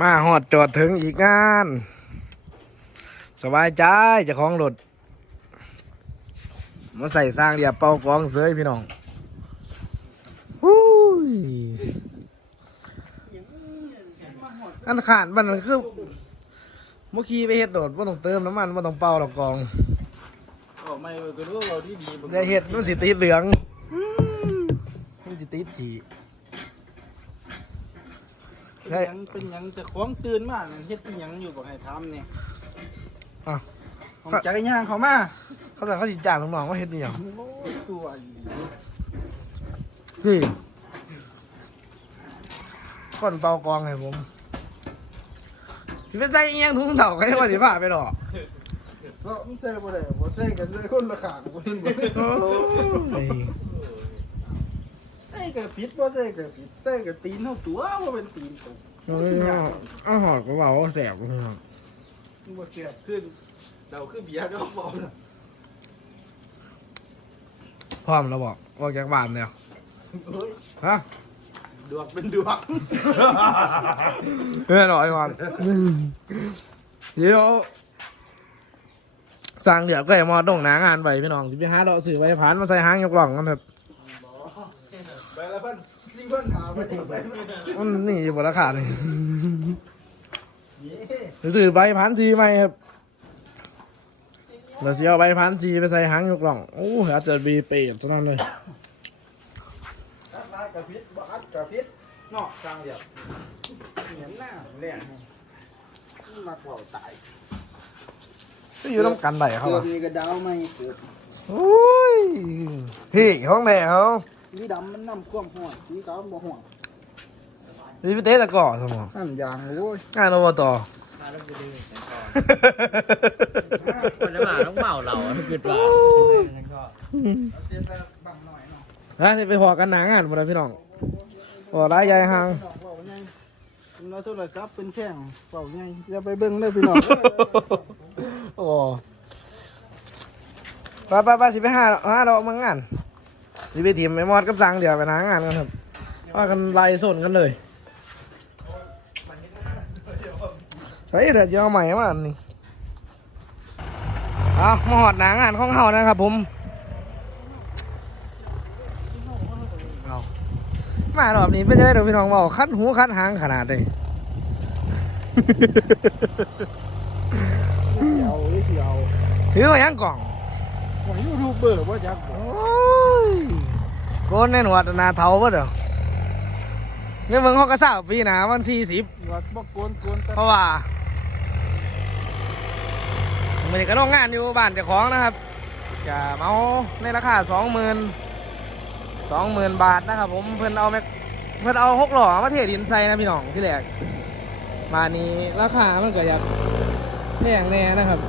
มาหอดจอดถึงอีกงาน สบายใจเจะของรถมาใส่สร้างเดียบเป่ากองเสยพี่น้องฮู้ยอันขาดมันคือเมื่อกี้ไปเฮ็ดโดดว่าต้องเติมน้ำมันว่าต้องเป่าหรอกกองออกไม่ก็รู้เราที่ดีจะเฮ็ดมันสิติดเหลืองอืมมันสิติดขี่ เป็นหยังเป็นหยังจะคล้องตื่นมากเฮ็ดเป็นหยังอยู่บอกให้ทำเนี่ยอะของจักรยานเขามาเขาแต่เขาสิจ้างน้องๆว่าเฮ็ดนี่หยังโอ้ยสวยนี่ก่อนเป่ากองให้ผมสิไปใส่อีหยังถุงเต่าก็ยังว่าสิพาไปดอกเพราะมันใส่บ่ได้บ่ใส่กันเลยคนละขางบ่เห็นบ่ โอ้ยใส่ กับผิดบ่ใส่กับผิดใส่กับตีนเท่าตัวบ่เป็นตีนตัวโอ้ยอ้าวหอดกระเป๋าแสบพี่น้องบ่เสียบขึ้นเราคือเบียร์ดอกบ่ล่ะพร้อมแล้วบอกออกจากบ้านแล้วเฮ้ยฮะดวกเป็นดวกเพื่อนหน่อยก่อนเดี๋ยวสั่งเดี๋ยวก็ไอ้มอดงหนางานไปพี่น้องสิไปหาดอกสื่อไปผ่านมาใส่ห้างยกกล่องกันเถอะ ไปแล้วเพิ่นซิงเพิ่นขาวไปถึงไปมันนี่อยู่บนราคานี่เย้ซื้อใบพันจีไหมครับเราเสียใบพันจีไปใส่หางยกกล่องโอ้อาจจะมีเปรตเท่านั้นเลยอัดลายกับผิดบ่อัดกับผิดเนาะกลางเดียวเหมือนหน้าแรงให้มักเว้าตายก็อยู่น้ำกันได้เขาเกิอะดนี่ก็ดาวไม่เกิดโอ้ยพี่ห้องแม่เขา สีดำมันนำความห่วงสีขาวมันบ่ห่วงมีไปเตะตะกร้อสมองนั่นอย่างโอ้ยงานอบตมาแล้วจะดื้อแต่ก่อนคนจะมาต้องเมาเราถ้าเกิดว่าเจ็บแล้วบังหน่อยเนาะนะนี่ไปพอกันหนางานมาเลยพี่น้องพอร้ายยายห่างน้องเว้าไงเราโทรศัพท์เป็นแข้งเว้าไงอย่าไปเบิ่งเด้อพี่น้องโอ้ไปไปไปสิไปหาหาเรามางาน สิไปทีมไอ้มอดกับสังเดี๋ยวไปหางานกันครับว่ากันไล่ส่วนกันเลยใส่เดี๋ยวจะเอาใหม่มาอันนี้เอามาหอดหนางานของเขานะครับผมเอามารอบนี้เป็นจะได้เดี๋ยวพี่น้องบอกคัดหูคัดหางขนาดเลยเอาหรือสิเอาถือมายังกล่อง หวยยูทูบเบอร์บ่จักโอ้ยโกนในหนวัดนาเทาปะเด้อเนี่ยมึงเขากระซ่าปีหนาวันที่สิบวัดบ่โกนโกนต่เพราะว่ามันก็ต้องงานอยู่บ้านเจ้าของนะครับจะเมาในราคาสองหมื่นสองหมื่นบาทนะครับผมเพิ่นเอาแม็กเพิ่นเอาหกหล่อมาเทดินใส่นะพี่น้องที่แรกมานี้ราคามันก็อยากแพงแน่นะครับ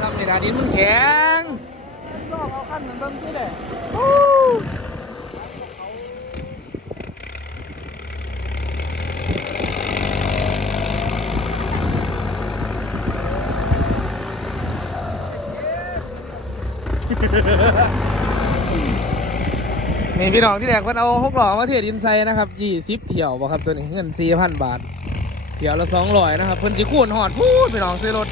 จะเขาทำในการดินมันแข็งลอกเอาคันนั้นเบิ่งสิแหละนี่พี่น้องที่แรกเพิ่นเอาหกหล่อมาเทดินใส่นะครับยี่สิบเที่ยวบ่ครับตัวนี้เงินสี่พันบาทเที่ยวละสองร้อยนะครับเพิ่นจะคูณหอดพูดพี่น้องซื้อรถ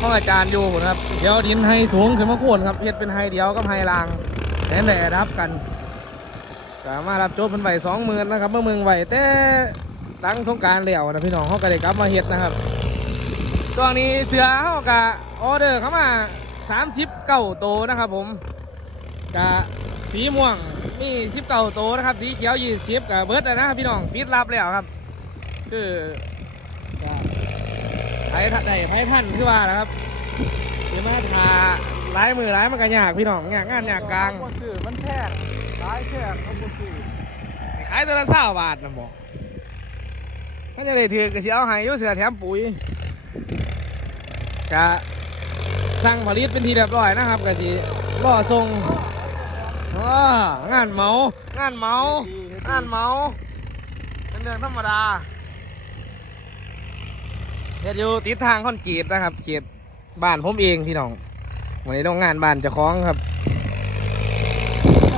ห้องอาจารย์อยู่นะครับ เดี๋ยวดินให้สูงขึ้นมาคูณครับเฮ็ดเป็นไฮเดียวกับไฮลางแหน่แหละรับกัน สามารถรับโจบเป็นใบสองหมื่นนะครับ เมื่อมึงไหวแต่หลังสงการแล้วนะพี่น้องเขาก็ได้กลับมาเฮ็ดนะครับช่วงนี้เสือเขากะออเดอร์เข้ามาสามสิบเก้าโตนะครับผมกะสีม่วงมีสิบเก้าโตนะครับ สีเขียวยี่สิบกับเบิร์ดแล้วนะครับพี่น้องปิดรับแล้วครับ คือ ทันใดไผ่พันคือว่านะครับเดี๋ยวมาทาร้ายมือร้ายมันก็ยากพี่น้องยากงานยากกลางบ่ซื้อมันแพงขายแพงเขาบ่ซื้อขายตัวละเศร้าบาทนะบอกมันจะได้ถือกระเสียวใหายยุเสือแถมปุ๋ยกะสั่งผลิตเป็นทีเรียบร้อยนะครับกะสิล่อทรงอ้างานเหมา งานเหมาอ่านเมา เป็นเรื่องธรรมดา เฮ็ดอยู่ติดทางคอนกรีตนะครับเขตบ้านผมเองพี่น้องวันนี้ต้องงานบ้านเจ้าของครับ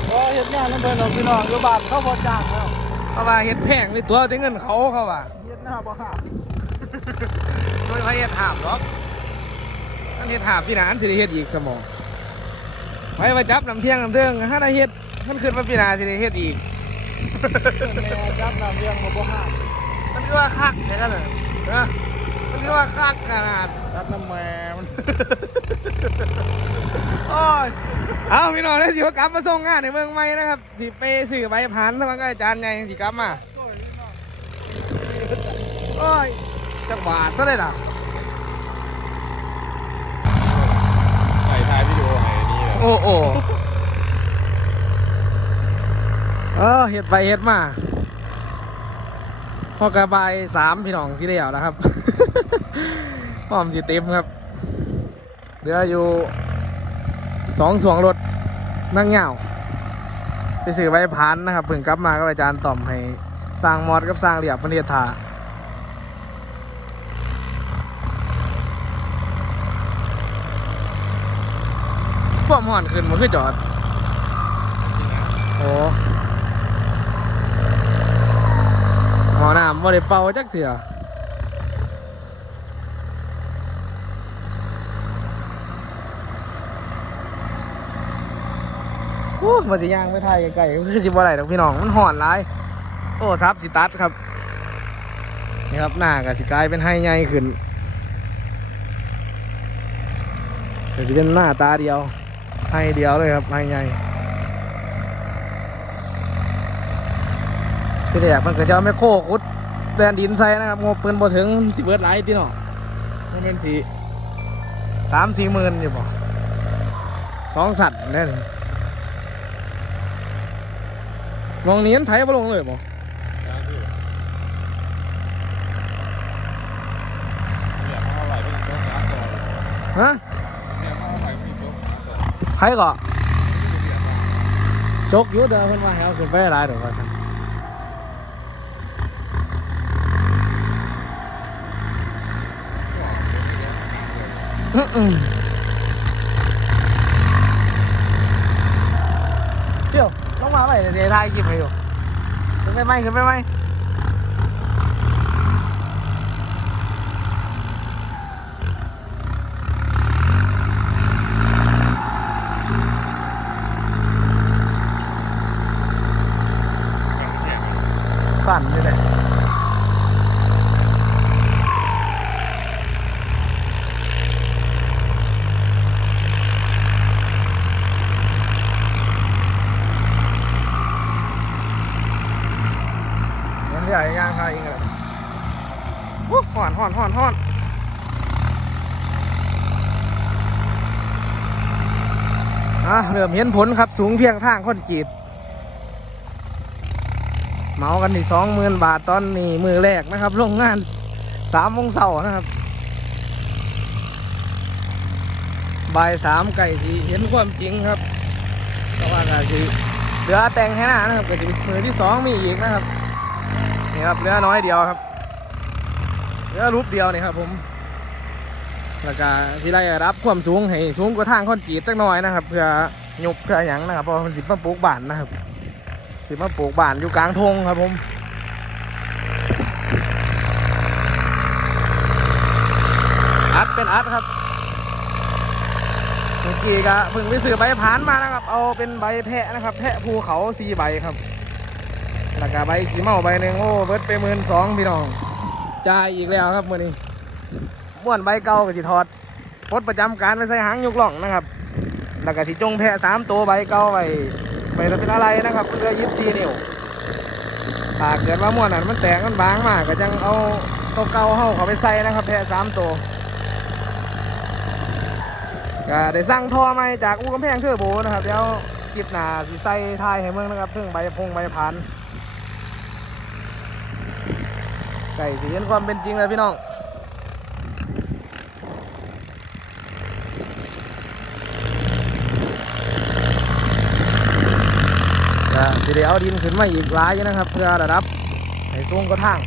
โอ้เฮ็ดงานนำเพิ่นเอาพี่น้องอยู่บ้านเขาบ่จ้างแล้วเขาว่าเฮ็ดแพงในตัวแต่เงินเขาเขาว่าเฮ็ดหน้าบ่หาโดยเขาเฮ็ดหามหรอกอันเฮ็ดหามพี่นานสิได้เฮ็ดอีกสมองไว้มาจับน้ำเที่ยงน้ำเทิงถ้าได้เฮ็ดมันขึ้นมาพี่นาสิได้เฮ็ดอีกแม่จับน้ำเลี้ยงบ่หามันคือว่าคักใช่กันเลยนะ มันคือว่าคักขนาดจับน้ำแม่มันโอ้ยเอาพี่น้องได้สิว่ากลับมาส่งงานในเมืองใหม่นะครับสิไปสื่อใบผ่านทางก็อาจารย์ไงสิกลับมาโอ้ยจักบาทซะเลยล่ะถ่ายถ่ายวิดีโอให้นี่เลยโอ้โอ้เออเฮ็ดไปเฮ็ดมาพอกระบายสามพี่น้องสิเดียวนะครับ พร้อมสิเต็มครับเหลืออยู่สองสวงรถนั่งเหงาไปสื่อใบผ่านนะครับเพิ่งกลับมาก็อาจารย์ต่อมให้สร้างมอดกับสร้างเหลี่ยมประเทศทาความห่อนขึ้นมันคือจอด โอ้หอน้ำบ่ได้เป่าจักเถื่อ โอ้มาสิย่างไปถ่ายไกลๆคือสิบ่ได้ดอกพี่น้องมันห่อนหลาย โอ้ซับสิตัดครับนี่ครับหน้าก็สิกลายเป็นไฮใหญ่ขึ้นก็สิเป็นหน้าตาเดียวไฮเดียวเลยครับไฮใหญ่ที่แรกมันก็จะไม่โคขุดแดนดินใส่นะครับงบเปินบ่ถึงสิเบิดหลายที่เนาะมันเป็นสีสามสี่หมื่นอยู่บ่สองสัตว์แน่น มองนี้นไถบ่ลงเลยบ่เนี่ยเขาเอาไว้เป็นโต๊ะสามฮะเนี่ยเขาเอาไว้เป็นโต๊ะสามตัวไถก็จกยู่เด้อเพิ่นว่าให้เอาขึ้นไปหลายเด้อว่าซั่นอื้ออือเดี๋ยวลงมา ไปเดี๋ยวถ่ายคลิปให้อยู่ขึ้นไปไหมขึ้นไปไหม สั่นเลยแหละมันใหญ่ย่างค่ะเองเลยโอ้ ห่อนห่อนห่อนอะเริ่มเห็นผลครับสูงเพียงทางคนจีดเมากันที่สองหมื่นบาทตอนนี้มือแรกนะครับโรงงานสามโมงเช้านะครับบ่ายสามไก่ที่เห็นความจริงครับก็ว่าก็คือเหลือแต่งแค่หน้านะครับก็จะมือที่สองมีอีกนะครับนี่ครับเหลือน้อยเดียวครับ เหลือรูปเดียวนี่ครับ ผม แล้วก็ที่ไรรับความสูงให้สูงกว่าทางคนจีดสักหน่อยนะครับ เพื่อหยุบเพื่อหยังนะครับเพราะมันสิบมาปลูกบ้านนะครับ สิบมาปลูกบ้านอยู่กลางทงครับผมอัดเป็นอัดครับเมื่อกี้ก็เพิ่งไปซื้อใบผานมานะครับ เอาเป็นใบแพะนะครับ แพะภูเขาสีใบครับแล้วก็ใบสีเมาใบหนึ่งโอ้เบิดไปหมื่นสองพี่น้อง จ่ายอีกแล้วครับมื่อนี้ม้วนใบเก่าก็สิถอดพดประจำการไปใส่หางยกล่องนะครับ แล้วก็สิจงแพะสามตัวใบเก่าไว้ไม่ต้องเป็นอะไรนะครับเพื่อยึดซีนิ้วถ้าเกิดว่าม้วนนั้นมันแตกมันบางมากก็จังเอาตัวเก่าเข้าเขาไปใส่นะครับ แพะสามตัวก็ได้สั่งท่อใหม่จากอู่กำแพงเทอร์โบนะครับเดี๋ยวคลิปหน้าสิใส่ทายให้เมืองนะครับถึงใบพงใบพัน ไก่สีเห็นความเป็นจริงเลยพี่น้องก็สิได้เอาดินขึ้นมาอีกหลายนะครับ เพื่อระดับให้สูงกระทั่ง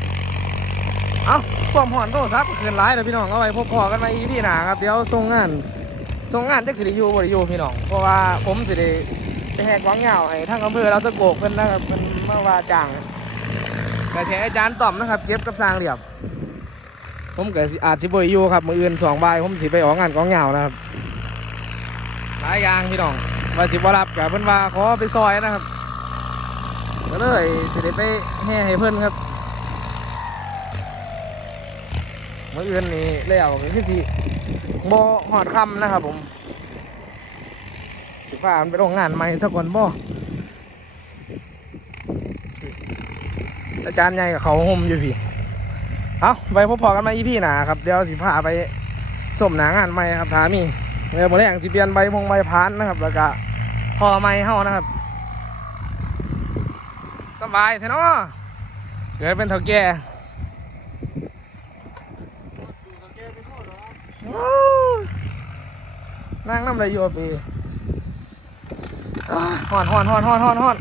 เอาความหอนโตซับขึ้นหลายแล้วพี่น้องเอาไว้พบพอกันมาอีพี่หนาครับเดี๋ยวส่งงานส่งงานเจักสิได้อยู่บ่ได้อยู่พี่น้องเพราะว่าผมสิได้ไปแหกวังเหงาให้ทั้งอำเภอเราสะโกกเพิ่นนะครับเพิ่นมาว่าจ้าง กระแชอาจารย์ต่อมนะครับเก็บกับสร้างเหลี่ยมผมก็สิอาจสิบ่อยู่ครับมืออื่นสองใบผมสิไปออกงานกองเหงานะครับหลายอย่างพี่น้องว่าสิบ่รับกับเพิ่อนว่าขอไปซอยนะครับก็เลยสิได้ไปแห่ให้เพิ่อนครับมืออื่นนี่แล้วก็คือสิบ่หอดคำนะครับผมสิฟ้ามันไปโรงงานใหม่สักคนบ่อา จารย์ใหญ่กับเขาห่มอยู่พี่ เอาไปพบพอกันมาอีพี่หนาครับ เดี๋ยวสิพาไปส้มหนางานใหม่ครับถามีเมื่อโมแรงสิเปลี่ยนใบพงใบพานนะครับ แล้วก็พอไม้เฮานะครับ สบายเถอะเนาะเกิดเป็นเท่าแก่นั่งน้ำไรอยู่อะปีฮ้อนฮอนฮอนฮอนฮอนฮอน